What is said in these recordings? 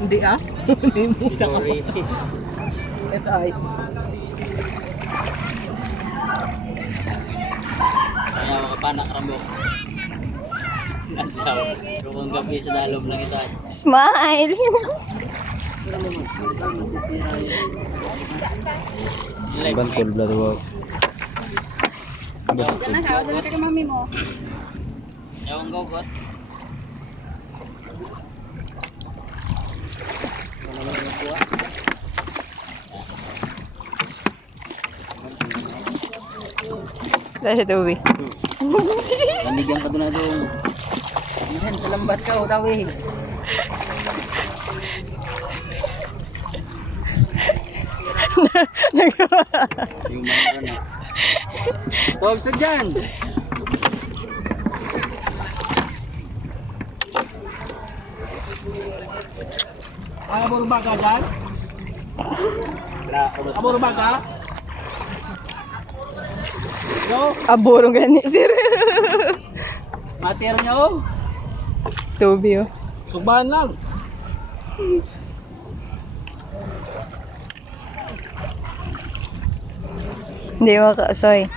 Hindi ah. Nalimutan ko. Sorry. Ito ay. Kaya makapanak rambo. Naslaw. Rukong gabi sa dalom lang ito. Smile! Bantol blood work. Diyan ka kay mami mo. Ewan gogot. Dahil tuwi. Lamigyan ka doon na doon. Yan, sa lambat ka, utawi. Yung mga na. Huwag sa dyan! Abor ba ka dyan? Abor ba ka? Yo, Aburong gani, sir. matir nyo. Tubi, oh. Subahan lang. Hindi mo ka-soy.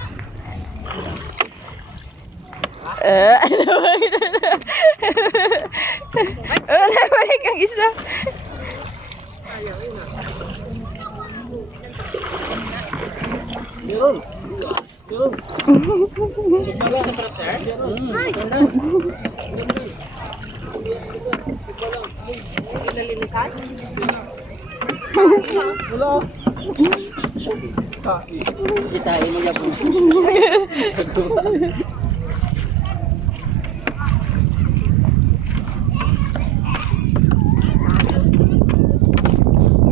Nabalik ang isa. Yun. Yun. Hello. Itain mo yan po.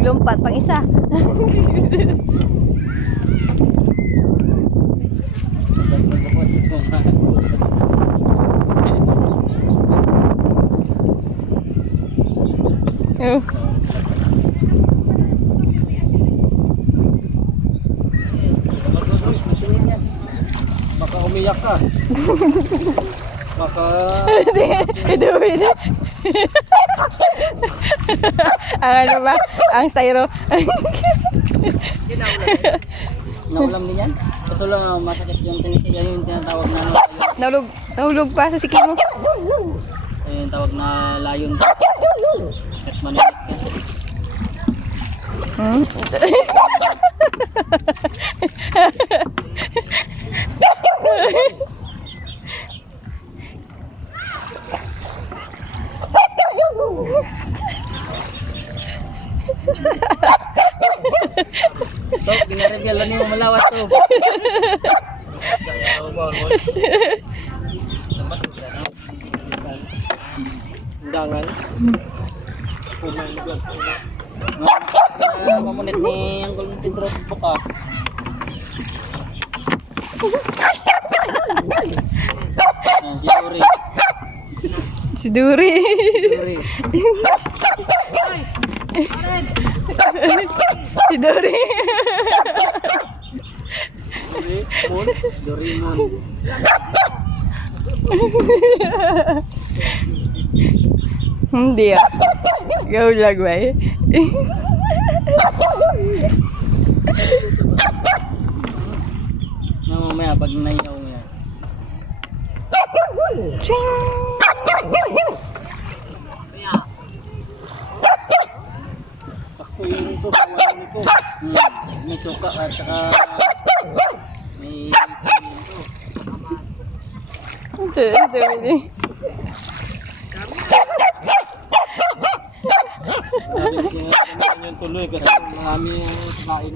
Lumpat pang isa. Oh. Baka umiyak ka. Baka Hindi. Ang ano ba? Ang styro. Naulam din yan. Kaso lang masakit yung yan yung tinatawag na layon. Nahulog pa sa siki mo. Yung tawag na layon. At manakit ka. Hmm? So, ginareveal lang yung malawas to. undangan. Mamunit ni ang Golden Tindro buka. Si Si Duri. Duri. Duri. Si Duri. Doraemon. Hindi ah. Gawin lang ba eh. Mamaya pag naiyaw mo yan. Sakto yung suka ko. May suka at saka may Dumi. Yung tuloy kasi marami yung kain.